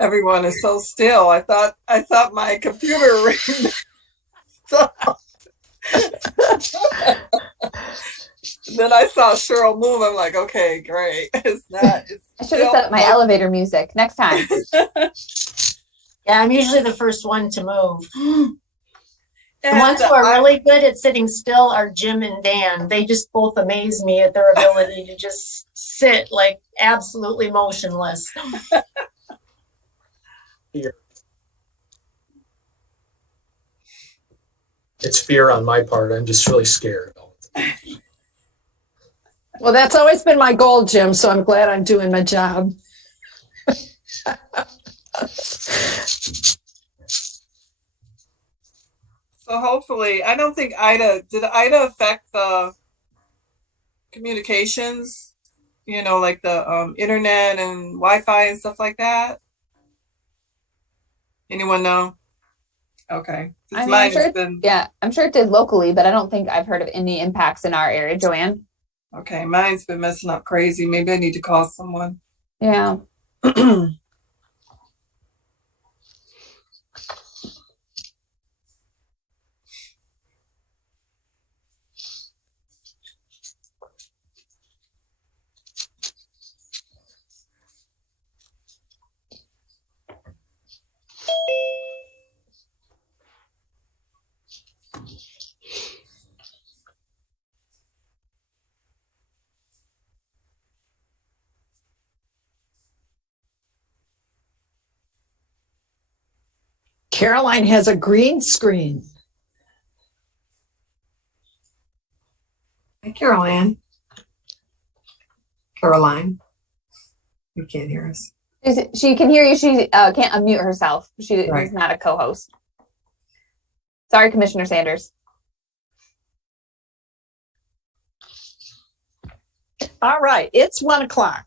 Everyone is so still. I thought my computer ringed. So then I saw Cheryl move. I'm like, okay, great. It's not. It's I should have set up my elevator music next time. Yeah, I'm usually the first one to move. The And ones who are really good at sitting still are Jim and Dan. They just both amaze me at their ability to just sit like absolutely motionless. Fear. It's fear on my part. I'm just really scared. Well, that's always been my goal, Jim, so I'm glad I'm doing my job. So hopefully, I don't think did Ida affect the communications, like the internet and Wi-Fi and stuff like that? Anyone know? Okay. I mean, I'm sure it did locally, but I don't think I've heard of any impacts in our area. Joanne? Okay, mine's been messing up crazy. Maybe I need to call someone. Yeah. Caroline has a green screen. Hi, Caroline. Caroline, you can't hear us. She can hear you. She can't unmute herself. She is not a co-host. Sorry, Commissioner Sanders. All right, it's 1:00.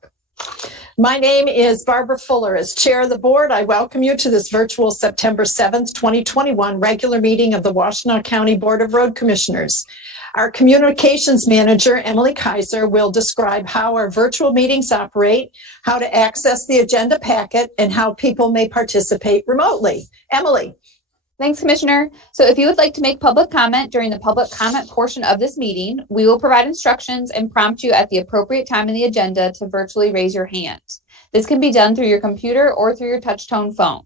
My name is Barbara Fuller. As chair of the board, I welcome you to this virtual September 7th, 2021 regular meeting of the Washtenaw County Board of Road Commissioners. Our communications manager, Emily Kaiser, will describe how our virtual meetings operate, how to access the agenda packet, and how people may participate remotely. Emily. Thanks, Commissioner. So if you would like to make public comment during the public comment portion of this meeting, we will provide instructions and prompt you at the appropriate time in the agenda to virtually raise your hand. This can be done through your computer or through your touch-tone phone.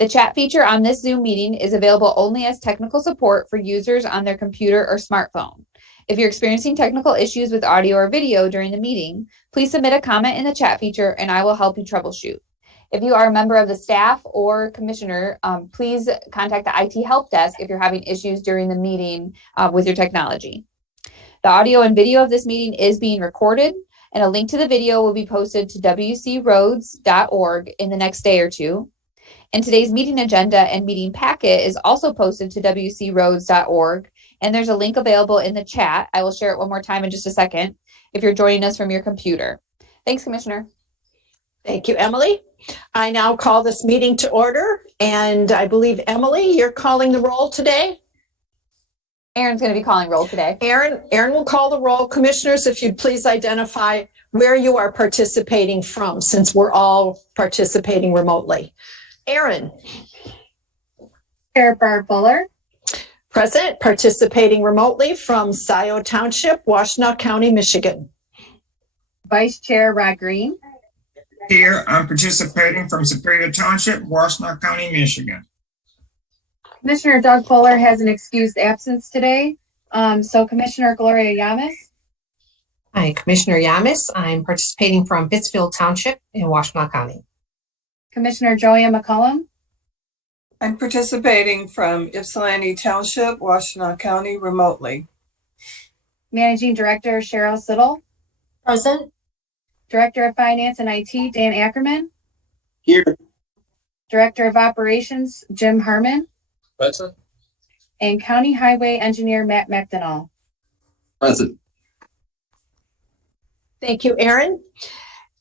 The chat feature on this Zoom meeting is available only as technical support for users on their computer or smartphone. If you're experiencing technical issues with audio or video during the meeting, please submit a comment in the chat feature and I will help you troubleshoot. If you are a member of the staff or commissioner, please contact the IT help desk if you're having issues during the meeting with your technology. The audio and video of this meeting is being recorded, and a link to the video will be posted to wcroads.org in the next day or two. And today's meeting agenda and meeting packet is also posted to wcroads.org, and there's a link available in the chat. I will share it one more time in just a second if you're joining us from your computer. Thanks, Commissioner. Thank you, Emily. I now call this meeting to order, and I believe, Emily, you're calling the roll today? Aaron's going to be calling roll today. Aaron will call the roll. Commissioners, if you'd please identify where you are participating from, since we're all participating remotely. Aaron. Chair Barb Fuller. Present, participating remotely from Scioto Township, Washtenaw County, Michigan. Vice Chair Rod Green. Here, I'm participating from Superior Township, Washtenaw County, Michigan. Commissioner Doug Fuller has an excused absence today. So Commissioner Gloria Yamas. Hi, Commissioner Yamas. I'm participating from Pittsfield Township in Washtenaw County. Commissioner Joya McCollum. I'm participating from Ypsilanti Township, Washtenaw County, remotely. Managing Director Cheryl Siddle. Present. Director of Finance and IT Dan Ackerman. Here. Director of Operations Jim Harmon. Present. And County Highway Engineer Matt McDonnell. Present. Thank you, Aaron.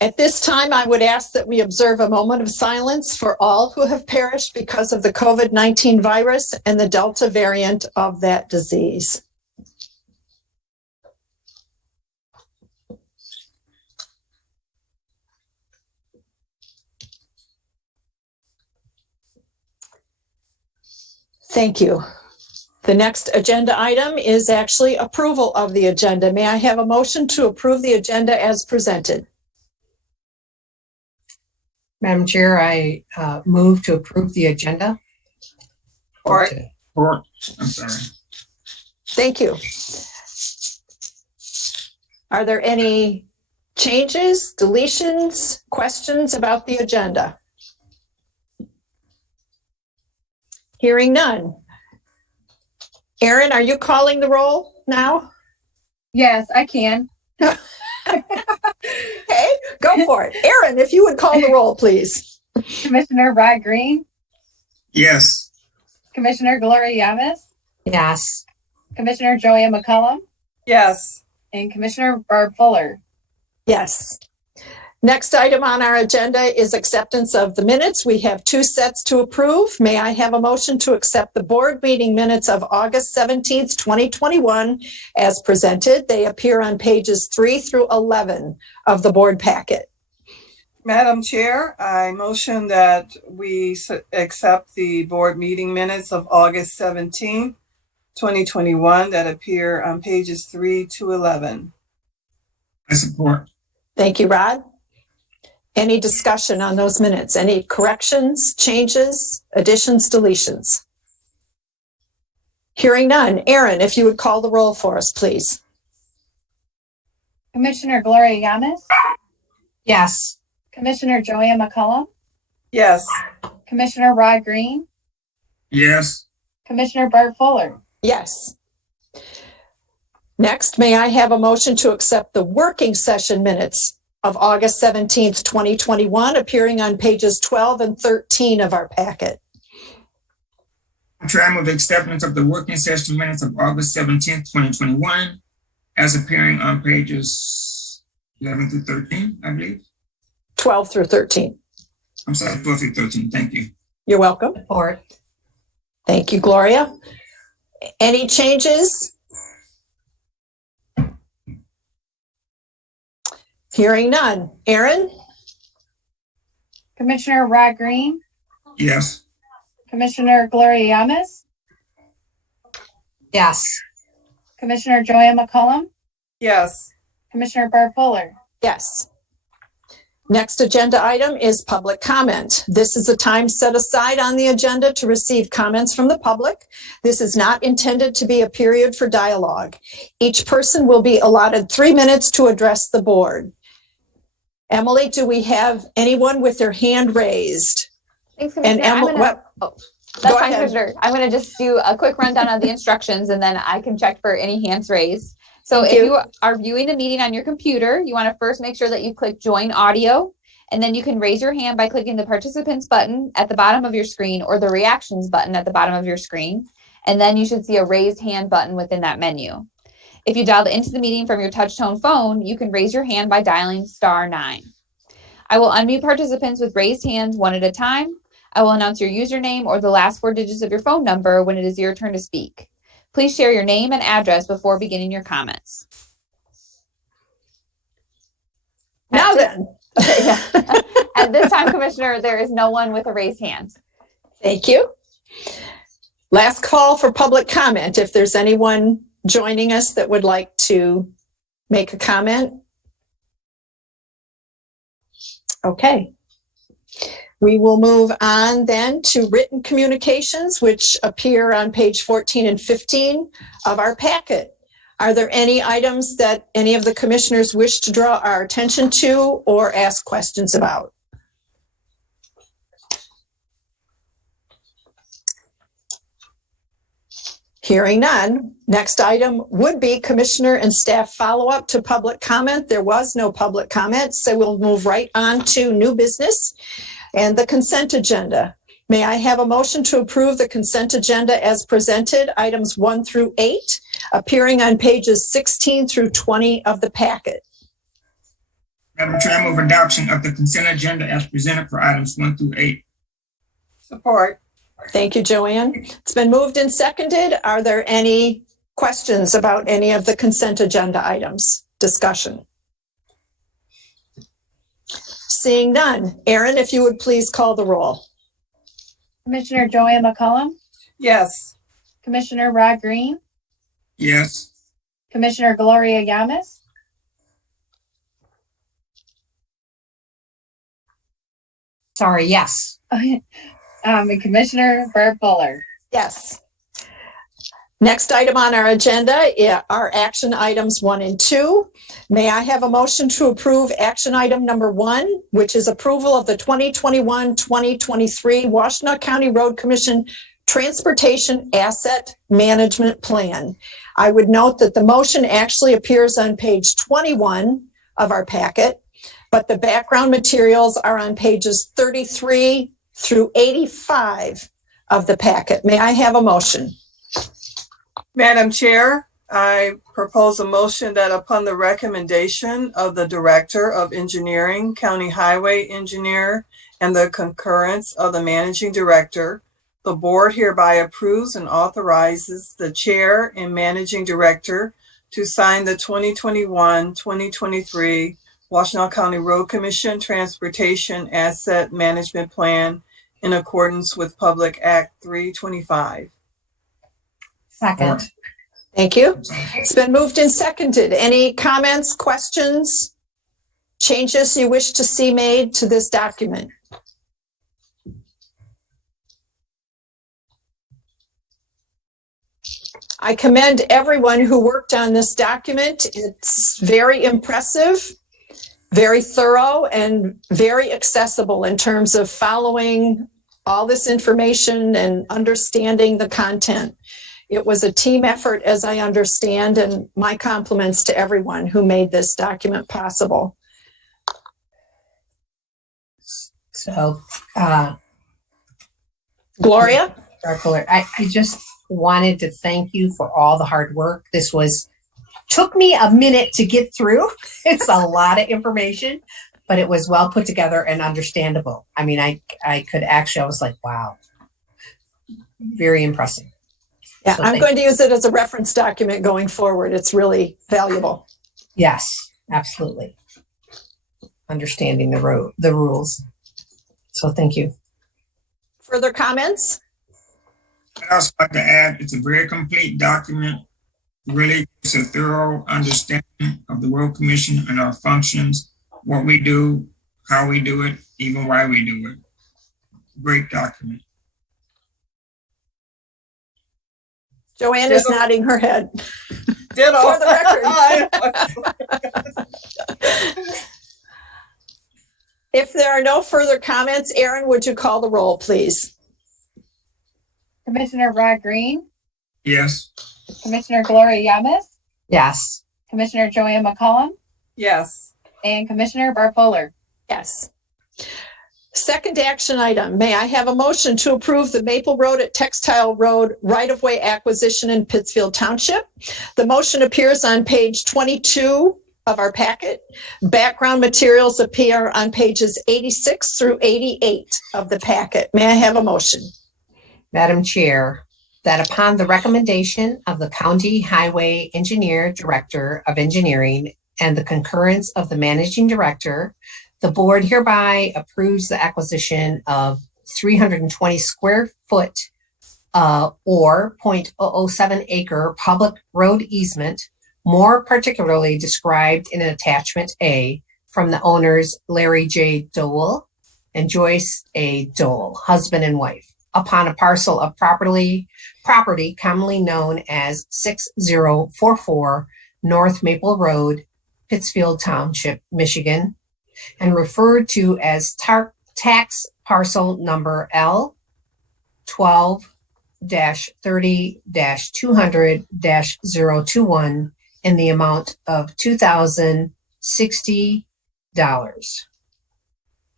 At this time, I would ask that we observe a moment of silence for all who have perished because of the COVID-19 virus and the Delta variant of that disease. Thank you. The next agenda item is actually approval of the agenda. May I have a motion to approve the agenda as presented? Madam Chair, I move to approve the agenda. Or Or, I'm sorry. Thank you. Are there any changes, deletions, questions about the agenda? Hearing none. Erin, are you calling the roll now? Yes, I can. Okay, go for it. Erin, if you would call the roll, please. Commissioner Rod Green, Yes. Commissioner Gloria Yamas, Yes. Commissioner Joanne McCullum, yes, and Commissioner Barb Fuller. Yes. Next item on our agenda is acceptance of the minutes. We have two sets to approve. May I have a motion to accept the board meeting minutes of August 17th, 2021 as presented? They appear on pages 3 through 11 of the board packet. Madam Chair, I motion that we accept the board meeting minutes of August 17th, 2021 that appear on pages 3 to 11. I support. Thank you, Rod. Any discussion on those minutes? Any corrections, changes, additions, deletions? Hearing none. Erin, if you would call the roll for us, please. Commissioner Gloria Yamas, Yes. Commissioner Joanne McCullum, Yes, Commissioner Rod Green, Yes. Commissioner Barb Fuller. Yes. Next, may I have a motion to accept the working session minutes of August 17th, 2021, appearing on pages 12 and 13 of our packet? I'm trying with acceptance of the working session minutes of August 17th, 2021, as appearing on pages 11 through 13, I believe. 12 through 13. I'm sorry, 12 through 13. Thank you. You're welcome. Support. Thank you, Gloria. Any changes? Hearing none. Erin? Commissioner Rod Green, Yes. Commissioner Gloria Yamas, Yes. Commissioner Joanne McCullum, yes, Commissioner Barb Fuller. Yes. Next agenda item is public comment. This is a time set aside on the agenda to receive comments from the public. This is not intended to be a period for dialogue. Each person will be allotted 3 minutes to address the board. Emily, do we have anyone with their hand raised? Thanks, And Commissioner. I'm Emily, gonna- go That's fine, ahead. Commissioner. I'm going to just do a quick rundown of the instructions and then I can check for any hands raised. So Thank if you. you are viewing the meeting on your computer, you want to first make sure that you click join audio, and then you can raise your hand by clicking the participants button at the bottom of your screen or the reactions button at the bottom of your screen. And then you should see a raised hand button within that menu. If you dialed into the meeting from your touch tone phone, you can raise your hand by dialing *9. I will unmute participants with raised hands one at a time. I will announce your username or the last 4 digits of your phone number when it is your turn to speak. Please share your name and address before beginning your comments. Now then. Okay, yeah. At this time, Commissioner, there is no one with a raised hand. Thank you. Last call for public comment. If there's anyone joining us that would like to make a comment. Okay. We will move on then to written communications, which appear on page 14 and 15 of our packet. Are there any items that any of the commissioners wish to draw our attention to or ask questions about? Hearing none, next item would be commissioner and staff follow-up to public comment. There was no public comment, so we'll move right on to new business and the consent agenda. May I have a motion to approve the consent agenda as presented, items 1 through 8, appearing on pages 16 through 20 of the packet? Madam Chair, I move adoption of the consent agenda as presented for items 1 through 8. support, Thank you, Joanne. It's been moved and seconded. Are there any questions about any of the consent agenda items? Discussion. Seeing none. Erin, if you would please call the roll. Commissioner Joanne McCullum, Yes. Commissioner Rod Green, Yes. Commissioner Gloria Yamas, Sorry, yes. and Commissioner Barb Fuller. Yes. Next item on our agenda are action items 1 and 2. May I have a motion to approve action item number 1, which is approval of the 2021-2023 Washtenaw County Road Commission Transportation Asset Management Plan. I would note that the motion actually appears on page 21 of our packet, but the background materials are on pages 33 through 85 of the packet. May I have a motion? Madam Chair, I propose a motion that upon the recommendation of the Director of Engineering, County Highway Engineer, and the concurrence of the Managing Director, the Board hereby approves and authorizes the Chair and Managing Director to sign the 2021-2023 Washtenaw County Road Commission Transportation Asset Management Plan in accordance with Public Act 325. Second. Thank you. It's been moved and seconded. Any comments, questions, changes you wish to see made to this document? I commend everyone who worked on this document. It's very impressive, very thorough, and very accessible in terms of following all this information and understanding the content. It was a team effort, as I understand, and my compliments to everyone who made this document possible. So, Gloria? Dr. Fuller, I just wanted to thank you for all the hard work. This took me a minute to get through. It's a lot of information, but it was well put together and understandable. I mean, I was like, wow, very impressive. Yeah, So I'm going to use it as a reference document going forward. It's really valuable. Yes, absolutely. Understanding the rules. So thank you. Further comments? I'd also like to add, it's a very complete document. Really, it's a thorough understanding of the Road Commission and our functions, what we do, how we do it, even why we do it. Great document. Joanne is nodding her head. Ditto. For the record. If there are no further comments, Aaron, would you call the roll, please? Commissioner Rod Green, Yes. Commissioner Gloria Yamas, Yes. Commissioner Joanne McCollum, Yes. and Commissioner Barb Fuller. Yes. Second action item, may I have a motion to approve the Maple Road at Textile Road right-of-way acquisition in Pittsfield Township? The motion appears on page 22 of our packet. Background materials appear on pages 86 through 88 of the packet. May I have a motion? Madam Chair, that upon the recommendation of the County Highway Engineer, Director of Engineering, and the concurrence of the Managing Director, the Board hereby approves the acquisition of 320 square foot or 0.007 acre public road easement, more particularly described in Attachment A, from the owners Larry J. Dole and Joyce A. Dole, husband and wife, upon a parcel of property commonly known as 6044 North Maple Road, Pittsfield Township, Michigan, and referred to as tax parcel number L 12-30-200-021 in the amount of $2,060.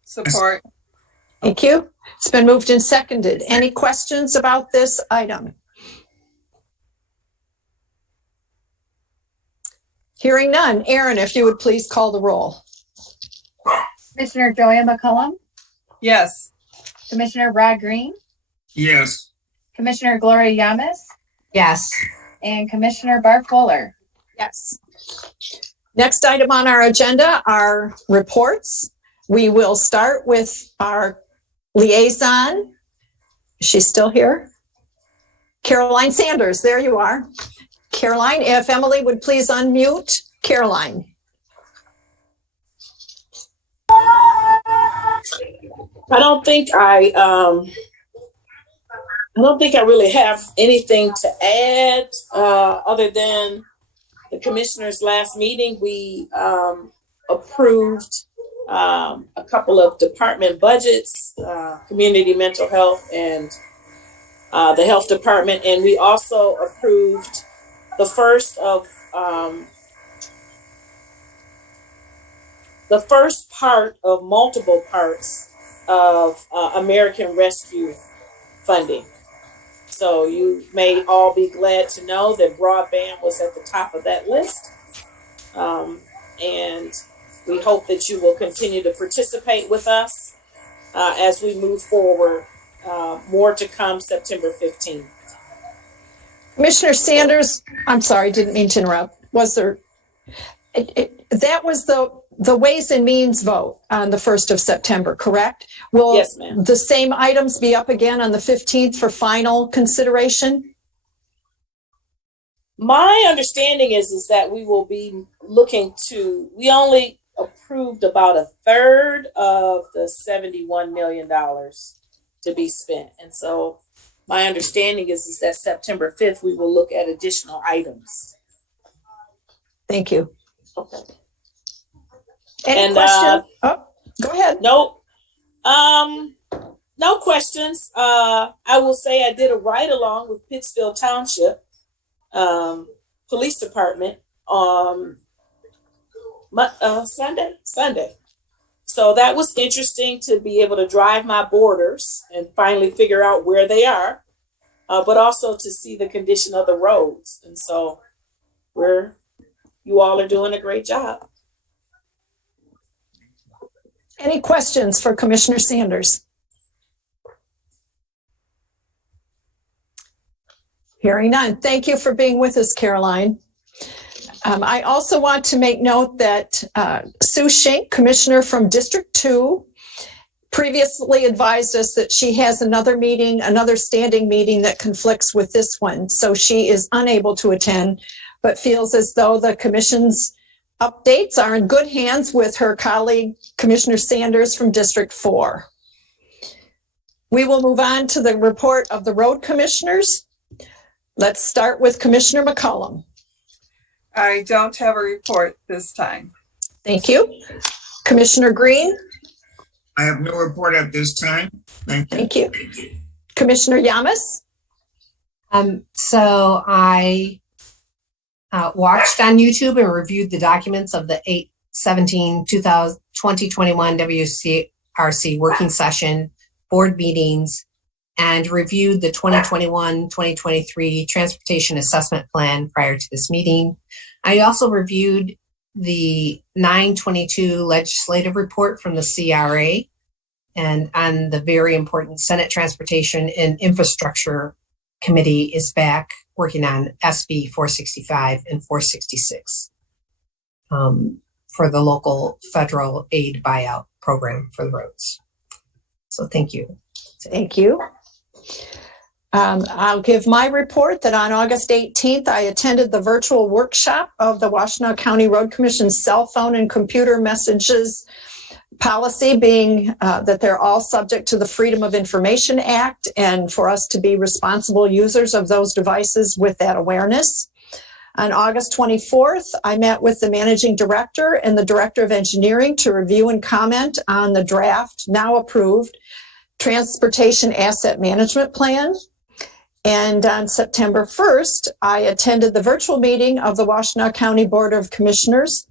Support. Thank you. It's been moved and seconded. Any questions about this item? Hearing none. Aaron, if you would please call the roll. Commissioner Joanne McCollum, Yes. Commissioner Rod Green, Yes. Commissioner Gloria Yamas, Yes. and Commissioner Barb Fuller. Yes. Next item on our agenda are reports. We will start with our liaison. Is she still here? Caroline Sanders, there you are. Caroline, if Emily would please unmute Caroline. I don't think I really have anything to add other than the commissioners' last meeting. We approved a couple of department budgets, community mental health and the health department, and we also approved the first part of multiple parts of American Rescue funding. So you may all be glad to know that broadband was at the top of that list. And we hope that you will continue to participate with us as we move forward. More to come September 15th. Commissioner Sanders, I'm sorry, didn't mean to interrupt. Was there, that was the Ways and Means vote on the 1st of September, correct? Will Yes, ma'am. the same items be up again on the 15th for final consideration? My understanding is that we will be looking to, we only approved about a third of the $71 million to be spent. And so my understanding is that September 5th, we will look at additional items. Thank you. Okay. Any questions? Oh, go ahead. No questions. I will say I did a ride along with Pittsfield Township Police Department on Sunday. So that was interesting to be able to drive my borders and finally figure out where they are, but also to see the condition of the roads. And so you all are doing a great job. Any questions for Commissioner Sanders? Hearing none. Thank you for being with us, Caroline. I also want to make note that Sue Schenk, Commissioner from District 2, previously advised us that she has another standing meeting that conflicts with this one. So she is unable to attend, but feels as though the Commission's updates are in good hands with her colleague, Commissioner Sanders from District 4. We will move on to the report of the road commissioners. Let's start with Commissioner McCollum. I don't have a report this time. Thank you. Commissioner Green. I have no report at this time. Thank you. Thank you. Commissioner Yamas. So I watched on YouTube and reviewed the documents of the 8/17/2021 WCRC working session, board meetings, and reviewed the 2021-2023 transportation assessment plan prior to this meeting. I also reviewed the 9/22 legislative report from the CRA and on the very important Senate Transportation and Infrastructure Committee is back working on SB 465 and 466 for the local federal aid buyout program for the roads. So thank you. Thank you. I'll give my report that on August 18th, I attended the virtual workshop of the Washtenaw County Road Commission's cell phone and computer messages policy, being that they're all subject to the Freedom of Information Act, and for us to be responsible users of those devices with that awareness. On August 24th, I met with the managing director and the director of engineering to review and comment on the draft, now approved, transportation asset management plan. And on September 1st, I attended the virtual meeting of the Washtenaw County Board of Commissioners.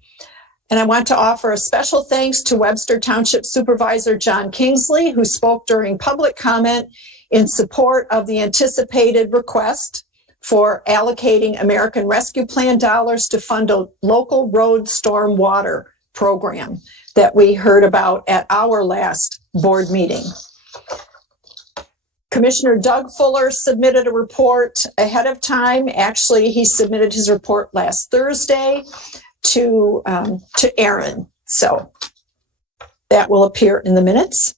And I want to offer a special thanks to Webster Township Supervisor John Kingsley, who spoke during public comment in support of the anticipated request for allocating American Rescue Plan dollars to fund a local road storm water program that we heard about at our last board meeting. Commissioner Doug Fuller submitted a report ahead of time. Actually, he submitted his report last Thursday to Aaron. So that will appear in the minutes.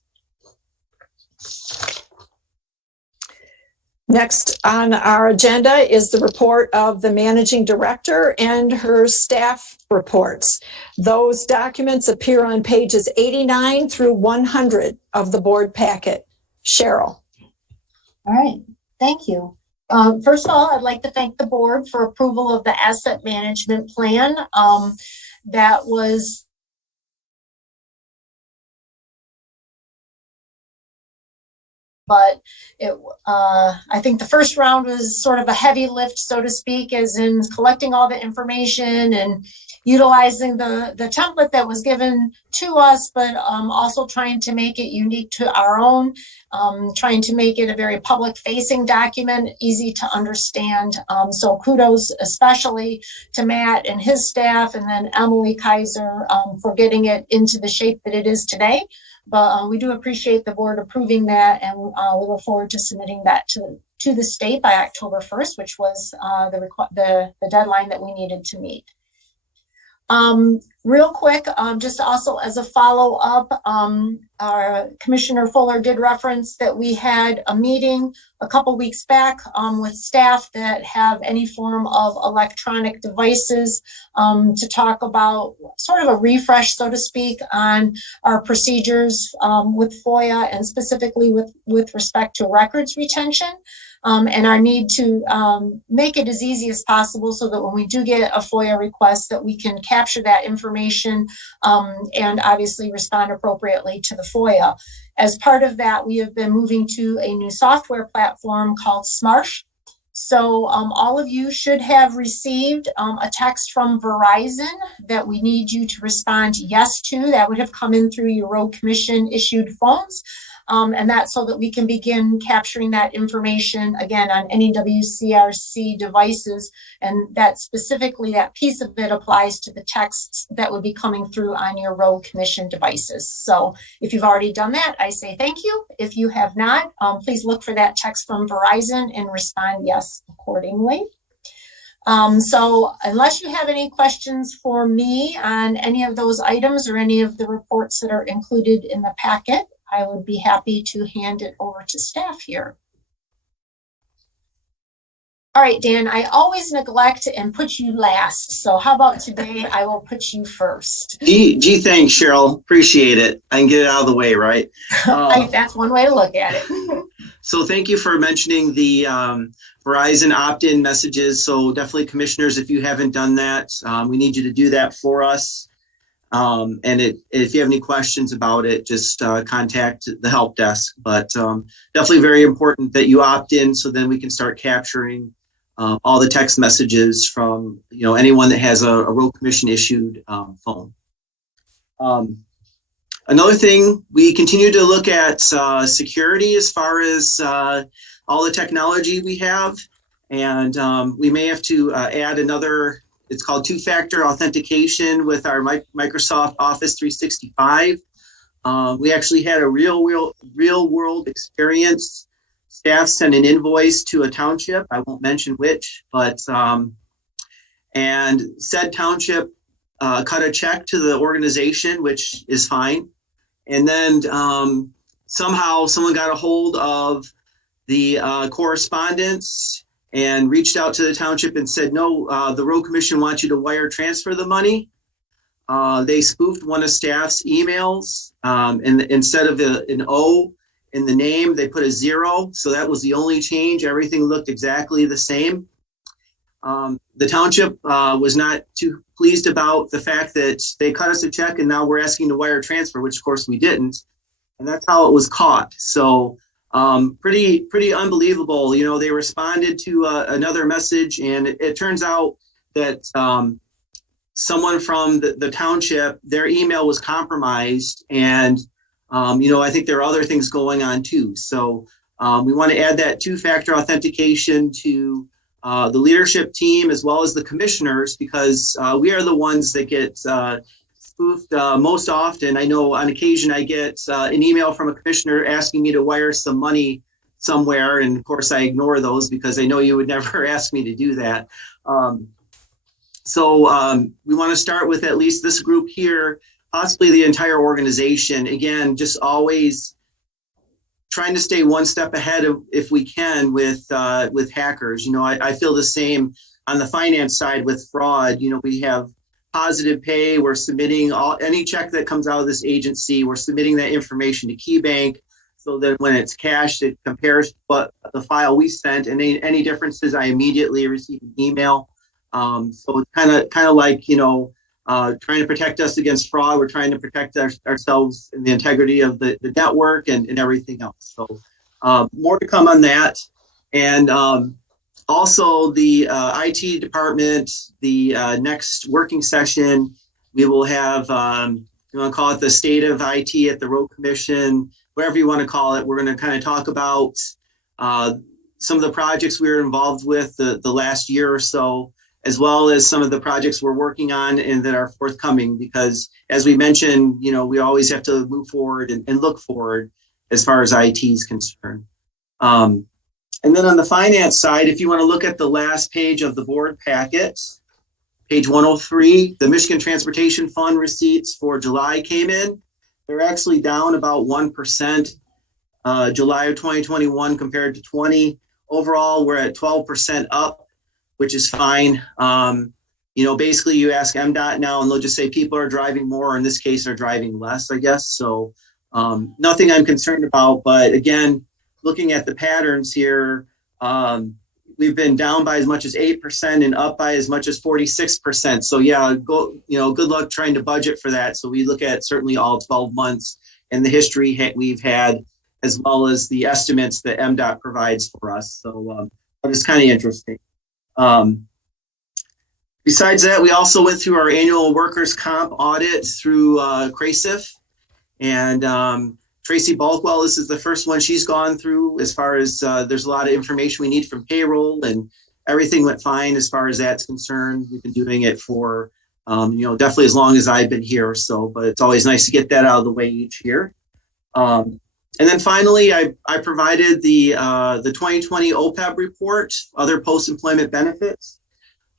Next on our agenda is the report of the managing director and her staff reports. Those documents appear on pages 89 through 100 of the board packet. Cheryl. All right, thank you. First of all, I'd like to thank the board for approval of the asset management plan. That was but I think the first round was sort of a heavy lift, so to speak, as in collecting all the information and utilizing the template that was given to us, but also trying to make it unique to our own, trying to make it a very public facing document, easy to understand. So kudos especially to Matt and his staff, and then Emily Kaiser for getting it into the shape that it is today. But we do appreciate the board approving that, and we look forward to submitting that to the state by October 1st, which was the deadline that we needed to meet. Real quick, just also as a follow-up, our Commissioner Fuller did reference that we had a meeting a couple weeks back with staff that have any form of electronic devices to talk about sort of a refresh, so to speak, on our procedures with FOIA and specifically with respect to records retention. And our need to make it as easy as possible so that when we do get a FOIA request that we can capture that information and obviously respond appropriately to the FOIA. As part of that, we have been moving to a new software platform called Smarsh. So all of you should have received a text from Verizon that we need you to respond yes to. That would have come in through your Road Commission issued phones. And that's so that we can begin capturing that information again on any WCRC devices. And that specifically, that piece of it applies to the texts that would be coming through on your Road Commission devices. So if you've already done that, I say thank you. If you have not, please look for that text from Verizon and respond yes accordingly. So unless you have any questions for me on any of those items or any of the reports that are included in the packet, I would be happy to hand it over to staff here. All right, Dan, I always neglect and put you last. So how about today? I will put you first. Gee, thanks, Cheryl. Appreciate it. I can get it out of the way, right? That's one way to look at it. So thank you for mentioning the Verizon opt-in messages. So definitely, commissioners, if you haven't done that, we need you to do that for us. If you have any questions about it, just contact the help desk. But definitely very important that you opt in so then we can start capturing all the text messages from anyone that has a Road Commission issued phone. Another thing, we continue to look at security as far as all the technology we have, and we may have to add another. It's called two-factor authentication with our Microsoft Office 365. We actually had a real world experience. Staff sent an invoice to a township. I won't mention which, but and said township cut a check to the organization, which is fine. And then somehow someone got a hold of the correspondence and reached out to the township and said, no, the Road Commission wants you to wire transfer the money. They spoofed one of staff's emails, and instead of an O in the name, they put a 0. So that was the only change. Everything looked exactly the same. The township was not too pleased about the fact that they cut us a check and now we're asking to wire transfer, which of course we didn't. And that's how it was caught. So pretty unbelievable. They responded to another message, and it turns out that someone from the township, their email was compromised, and I think there are other things going on too. So we want to add that two-factor authentication to the leadership team as well as the commissioners, because we are the ones that get spoofed most often. I know on occasion I get an email from a commissioner asking me to wire some money somewhere, and of course I ignore those because I know you would never ask me to do that. So we want to start with at least this group here, possibly the entire organization. Again, just always trying to stay one step ahead of, if we can, with hackers. You know, I feel the same on the finance side with fraud. You know, we have positive pay. We're submitting any check that comes out of this agency. We're submitting that information to KeyBank so that when it's cashed, it compares what the file we sent, and any differences, I immediately receive an email. So it's kind of like, you know, trying to protect us against fraud. We're trying to protect ourselves and the integrity of the network and everything else. So more to come on that. And also the IT department, the next working session, we will have, you want to call it the state of IT at the Road Commission, whatever you want to call it. We're going to kind of talk about some of the projects we were involved with the last year or so, as well as some of the projects we're working on and that are forthcoming, because as we mentioned, you know, we always have to move forward and look forward as far as IT is concerned. And then on the finance side, if you want to look at the last page of the board packet, page 103, the Michigan Transportation Fund receipts for July came in. They're actually down about 1%, July of 2021 compared to 20. Overall, we're at 12% up, which is fine. You know, basically you ask MDOT now and they'll just say people are driving more, or in this case are driving less, I guess. So nothing I'm concerned about, but again, looking at the patterns here, we've been down by as much as 8% and up by as much as 46%. So yeah, good luck trying to budget for that. So we look at certainly all 12 months and the history we've had, as well as the estimates that MDOT provides for us. So it's kind of interesting. Besides that, we also went through our annual workers' comp audit through CRASIF, and Tracy Balkwell, this is the first one she's gone through, as far as there's a lot of information we need from payroll, and everything went fine as far as that's concerned. We've been doing it for, you know, definitely as long as I've been here. So, but it's always nice to get that out of the way each year. And then finally, I provided the 2020 OPEB report, other post-employment benefits.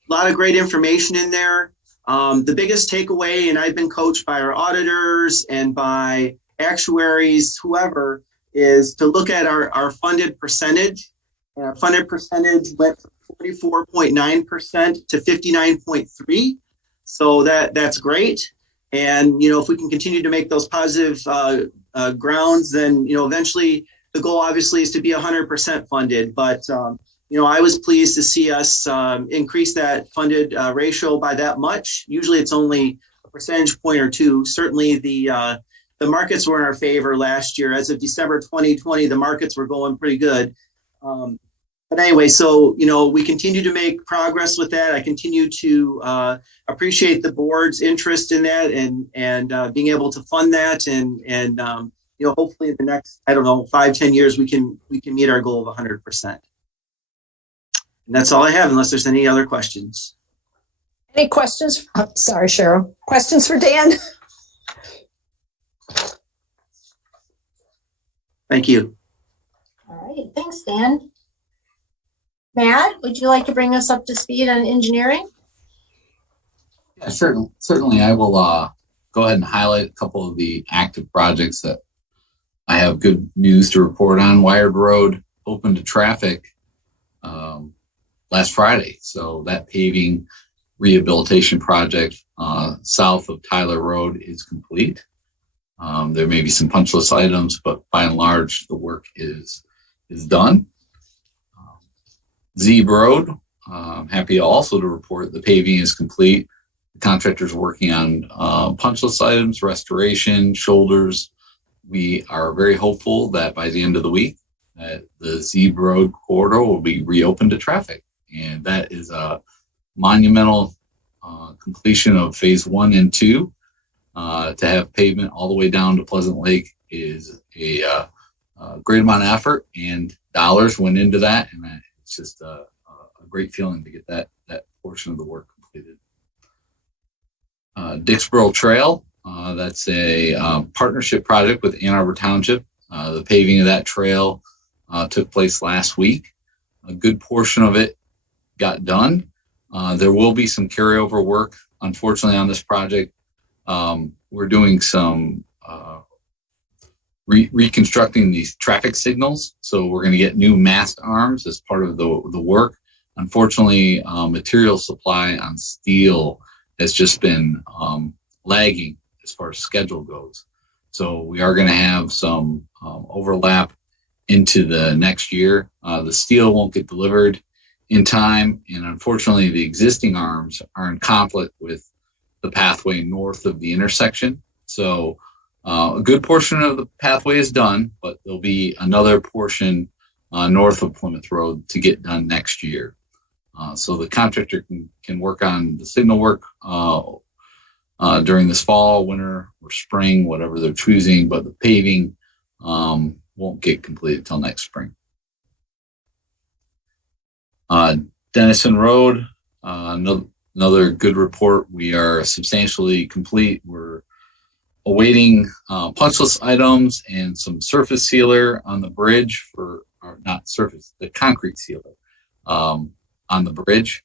A lot of great information in there. The biggest takeaway, and I've been coached by our auditors and by actuaries, whoever, is to look at our funded percentage. And our funded percentage went from 44.9% to 59.3%. So that's great. And, you know, if we can continue to make those positive grounds, then, you know, eventually the goal obviously is to be 100% funded. But, you know, I was pleased to see us increase that funded ratio by that much. Usually it's only a percentage point or two. Certainly the markets were in our favor last year. As of December 2020, the markets were going pretty good. But anyway, so, you know, we continue to make progress with that. I continue to appreciate the board's interest in that and being able to fund that. And you know, hopefully in the next, I don't know, 5-10 years, we can meet our goal of 100%. And that's all I have, unless there's any other questions. Any questions? Oh, sorry, Cheryl. Questions for Dan? Thank you. All right, thanks, Dan. Matt, would you like to bring us up to speed on engineering? Yeah, certainly. I will go ahead and highlight a couple of the active projects that I have good news to report on. Wired Road opened to traffic last Friday. So that paving rehabilitation project south of Tyler Road is complete. There may be some punch list items, but by and large, the work is done. Zeeb Road, I'm happy also to report the paving is complete. The contractor's working on punch list items, restoration, shoulders. We are very hopeful that by the end of the week, that the Zeeb Road corridor will be reopened to traffic. And that is a monumental completion of phase 1 and 2. To have pavement all the way down to Pleasant Lake is a great amount of effort, and dollars went into that. And it's just a great feeling to get that portion of the work completed. Dixboro Trail, that's a partnership project with Ann Arbor Township. The paving of that trail took place last week. A good portion of it got done. There will be some carryover work, unfortunately, on this project. We're doing some reconstructing these traffic signals. So we're going to get new mast arms as part of the work. Unfortunately, material supply on steel has just been lagging as far as schedule goes. So we are going to have some overlap into the next year. The steel won't get delivered in time, and unfortunately the existing arms are in conflict with the pathway north of the intersection. So a good portion of the pathway is done, but there'll be another portion north of Plymouth Road to get done next year. So the contractor can work on the signal work during this fall, winter, or spring, whatever they're choosing, but the paving won't get completed till next spring. Dennison Road, another good report. We are substantially complete. We're awaiting punch list items and some surface sealer on the bridge or not surface, the concrete sealer on the bridge.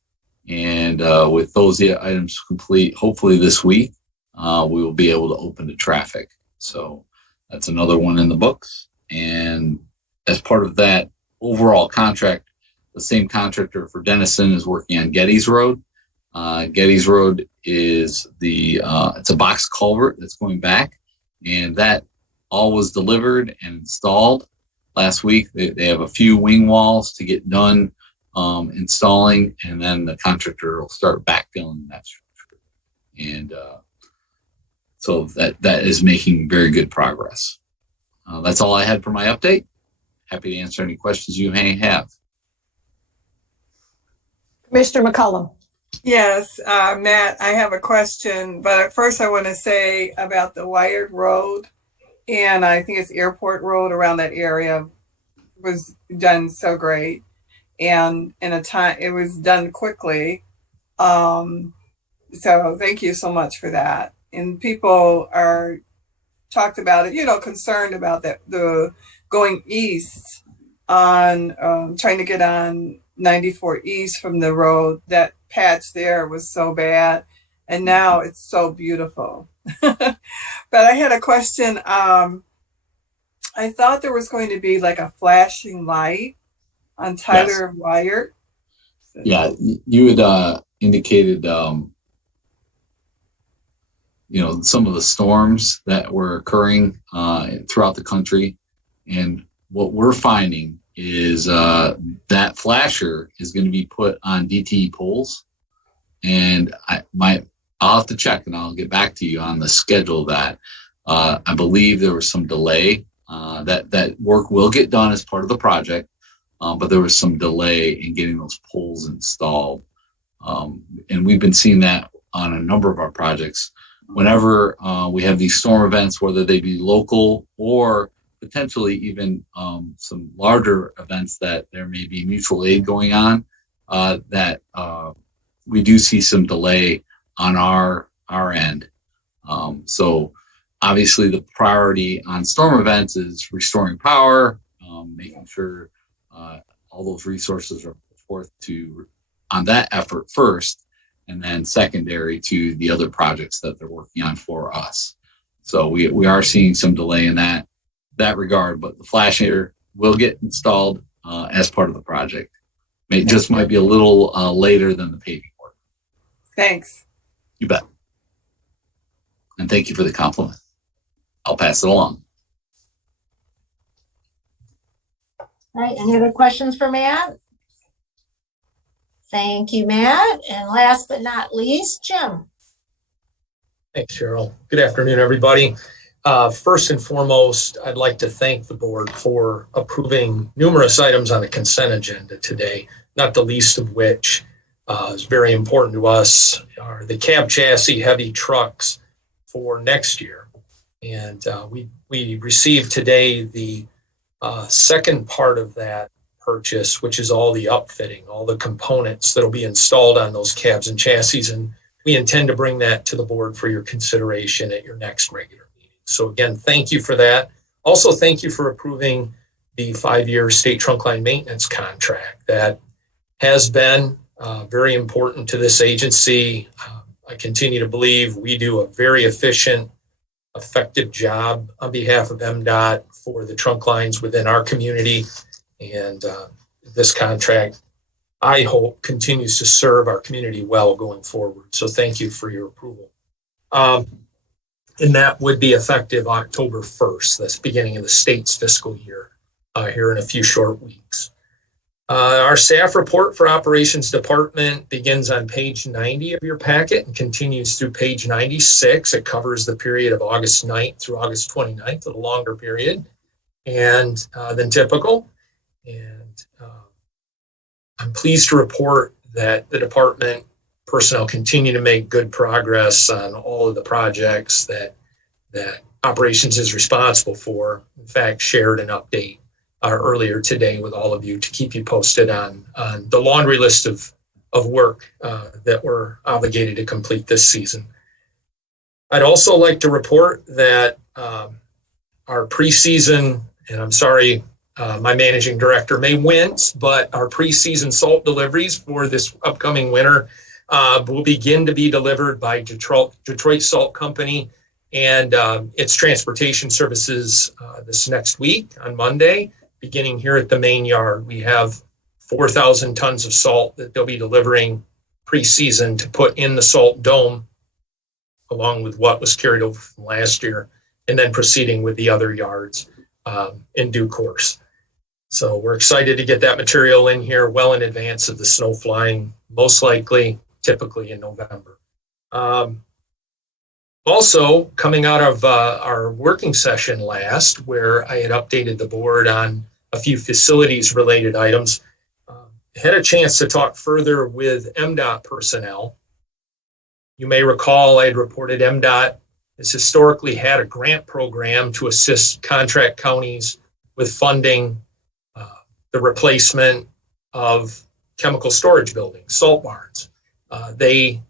And with those items complete, hopefully this week, we will be able to open to traffic. So that's another one in the books. And as part of that overall contract, the same contractor for Dennison is working on Getty's Road. Getty's Road is it's a box culvert that's going back, and that all was delivered and installed last week. They have a few wing walls to get done installing, and then the contractor will start backfilling that structure. And so that is making very good progress. That's all I had for my update. Happy to answer any questions you may have. Commissioner McCollum. Yes, Matt, I have a question, but at first I want to say about the wired road, and I think it's Airport Road around that area was done so great, and in a time it was done quickly. So thank you so much for that. And people are talked about it, concerned about the going east on trying to get on 94 East from the road. That patch there was so bad, and now it's so beautiful. But I had a question. I thought there was going to be like a flashing light on Tyler Wire. Yeah, you had indicated, some of the storms that were occurring throughout the country, and what we're finding is that flasher is going to be put on DTE poles, and I'll have to check and I'll get back to you on the schedule of that. I believe there was some delay. That work will get done as part of the project, but there was some delay in getting those poles installed. And we've been seeing that on a number of our projects. Whenever we have these storm events, whether they be local or potentially even some larger events that there may be mutual aid going on, that we do see some delay on our end. So obviously the priority on storm events is restoring power, making sure all those resources are put forth on that effort first, and then secondary to the other projects that they're working on for us. So we are seeing some delay in that regard, but the flasher will get installed as part of the project. It might be a little later than the paving work. Thanks. You bet. And thank you for the compliment. I'll pass it along. All right, any other questions for Matt? Thank you, Matt. And last but not least, Jim. Thanks, Cheryl. Good afternoon, everybody. First and foremost, I'd like to thank the board for approving numerous items on the consent agenda today, not the least of which is very important to us, are the cab chassis heavy trucks for next year. And we received today the second part of that purchase, which is all the upfitting, all the components that'll be installed on those cabs and chassis. And we intend to bring that to the board for your consideration at your next regular meeting. So again, thank you for that. Also, thank you for approving the 5-year state trunk line maintenance contract. That has been very important to this agency. I continue to believe we do a very efficient effective job on behalf of MDOT for the trunk lines within our community. And this contract, I hope, continues to serve our community well going forward. So thank you for your approval. And that would be effective October 1st. That's beginning of the state's fiscal year here in a few short weeks. Our staff report for operations department begins on page 90 of your packet and continues through page 96. It covers the period of August 9th through August 29th, a longer period and than typical. And I'm pleased to report that the department personnel continue to make good progress on all of the projects that operations is responsible for. In fact, shared an update earlier today with all of you to keep you posted on the laundry list of work that we're obligated to complete this season. I'd also like to report that our preseason, and I'm sorry, my managing director may wince, but our preseason salt deliveries for this upcoming winter will begin to be delivered by Detroit Salt Company and its transportation services this next week on Monday, beginning here at the main yard. We have 4,000 tons of salt that they'll be delivering pre-season to put in the salt dome, along with what was carried over from last year, and then proceeding with the other yards in due course. So we're excited to get that material in here well in advance of the snow flying, most likely, typically in November. Also, coming out of our working session last, where I had updated the board on a few facilities related items, had a chance to talk further with MDOT personnel. You may recall I had reported MDOT has historically had a grant program to assist contract counties with funding the replacement of chemical storage buildings, salt barns. They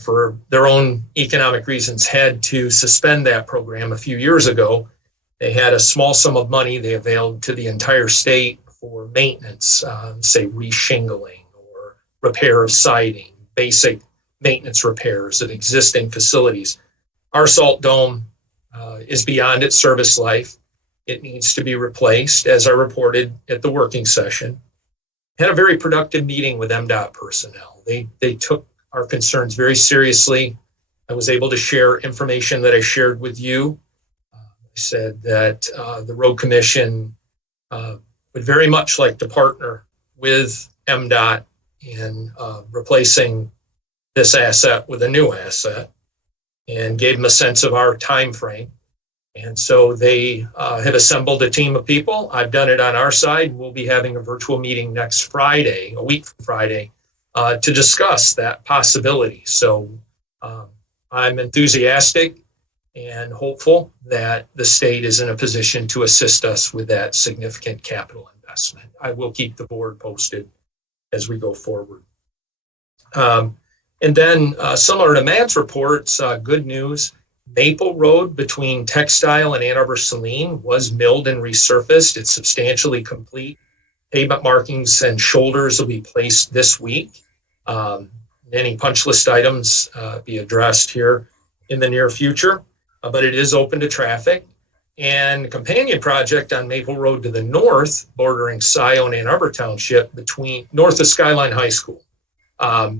for their own economic reasons, had to suspend that program a few years ago. They had a small sum of money they availed to the entire state for maintenance, say re-shingling or repair of siding, basic maintenance repairs of existing facilities. Our salt dome is beyond its service life. It needs to be replaced, as I reported at the working session. Had a very productive meeting with MDOT personnel. They took our concerns very seriously. I was able to share information that I shared with you. I said that the Road Commission would very much like to partner with MDOT in replacing this asset with a new asset, and gave them a sense of our time frame. And so they have assembled a team of people. I've done it on our side. We'll be having a virtual meeting next Friday, a week from Friday, to discuss that possibility. So I'm enthusiastic and hopeful that the state is in a position to assist us with that significant capital investment. I will keep the board posted as we go forward. And then similar to Matt's reports, good news, Maple Road between Textile and Ann Arbor Saline was milled and resurfaced. It's substantially complete. Pavement markings and shoulders will be placed this week. Any punch list items be addressed here in the near future, but it is open to traffic. And a companion project on Maple Road to the north, bordering Scioto and Ann Arbor Township, between north of Skyline High School,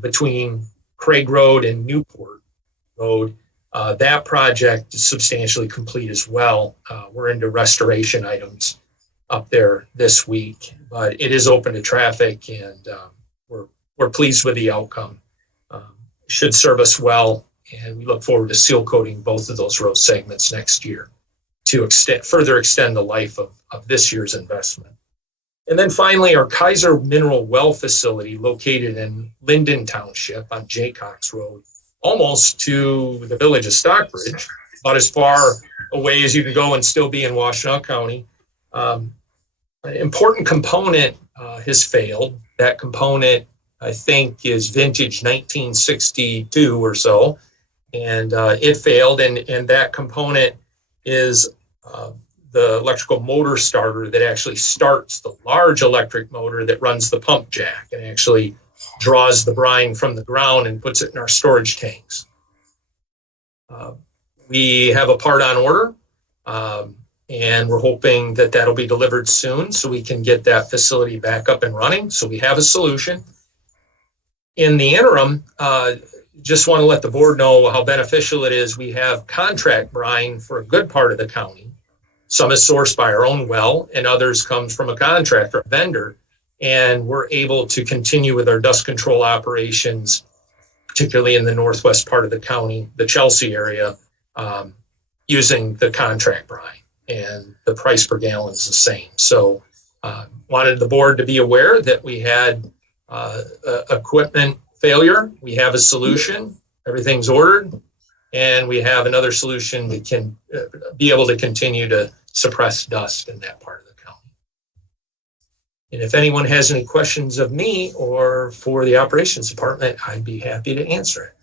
between Craig Road and Newport Road. That project is substantially complete as well. We're into restoration items up there this week, but it is open to traffic, and we're pleased with the outcome. Should serve us well, and we look forward to seal coating both of those road segments next year to further extend the life of this year's investment. And then finally, our Kaiser Mineral Well facility located in Linden Township on Jaycox Road, almost to the village of Stockbridge, about as far away as you can go and still be in Washtenaw County. An important component has failed. That component, I think, is vintage 1962 or so, and it failed. And that component is the electrical motor starter that actually starts the large electric motor that runs the pump jack and actually draws the brine from the ground and puts it in our storage tanks. We have a part on order, and we're hoping that that'll be delivered soon so we can get that facility back up and running. So we have a solution. In the interim, just want to let the board know how beneficial it is. We have contract brine for a good part of the county. Some is sourced by our own well, and others comes from a contractor, a vendor. And we're able to continue with our dust control operations, particularly in the northwest part of the county, the Chelsea area, using the contract brine. And the price per gallon is the same. So wanted the board to be aware that we had equipment failure. We have a solution. Everything's ordered. And we have another solution that can be able to continue to suppress dust in that part of the county. And if anyone has any questions of me or for the operations department, I'd be happy to answer it.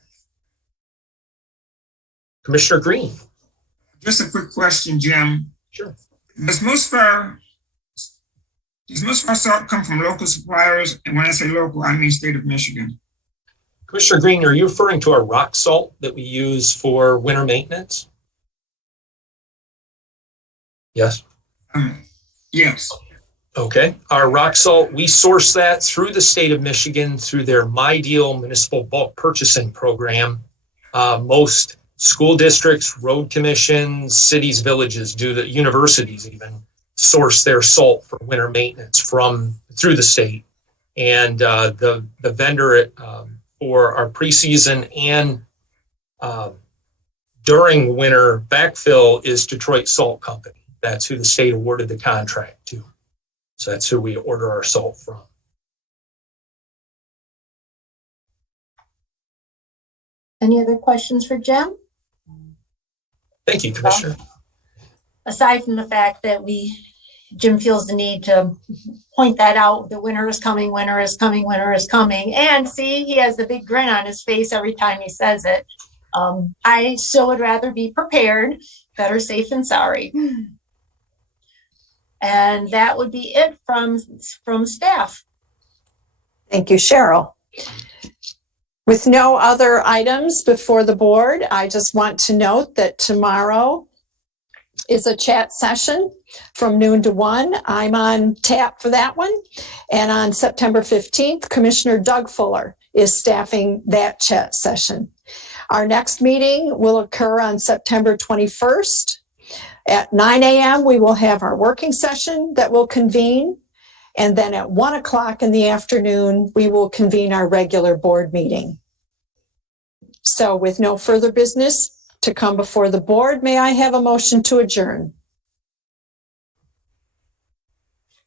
Commissioner Green. Just a quick question, Jim. Sure. Does most of our salt come from local suppliers? And when I say local, I mean state of Michigan. Commissioner Green, are you referring to our rock salt that we use for winter maintenance? Yes. Yes. Okay. Our rock salt, we source that through the state of Michigan through their My Deal municipal bulk purchasing program. Most school districts, road commissions, cities, villages, universities even source their salt for winter maintenance through the state. And the vendor for our preseason and during winter backfill is Detroit Salt Company. That's who the state awarded the contract to. So that's who we order our salt from. Any other questions for Jim? Thank you, Commissioner. Aside from the fact that Jim feels the need to point that out, the winter is coming, winter is coming, winter is coming. And see, he has the big grin on his face every time he says it. I still would rather be prepared, better safe than sorry. And that would be it from staff. Thank you, Cheryl. With no other items before the board, I just want to note that tomorrow is a chat session from noon to 1. I'm on tap for that one. And on September 15th, Commissioner Doug Fuller is staffing that chat session. Our next meeting will occur on September 21st. At 9 a.m., we will have our working session that will convene. And then at 1 o'clock in the afternoon, we will convene our regular board meeting. So with no further business to come before the board, may I have a motion to adjourn?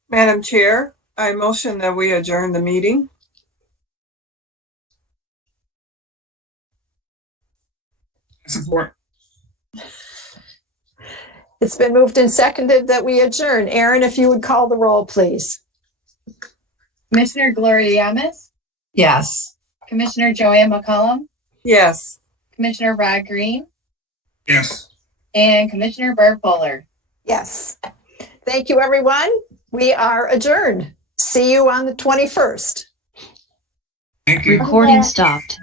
Madam Chair, I motion that we adjourn the meeting. Support. It's been moved and seconded that we adjourn. Aaron, if you would call the roll, please. Commissioner Gloria Yamas, Yes. Commissioner Joanne McCollum, Yes. Commissioner Rod Green, Yes. and Commissioner Barb Fuller. Yes. Thank you, everyone. We are adjourned. See you on the 21st. Thank you. Recording stopped.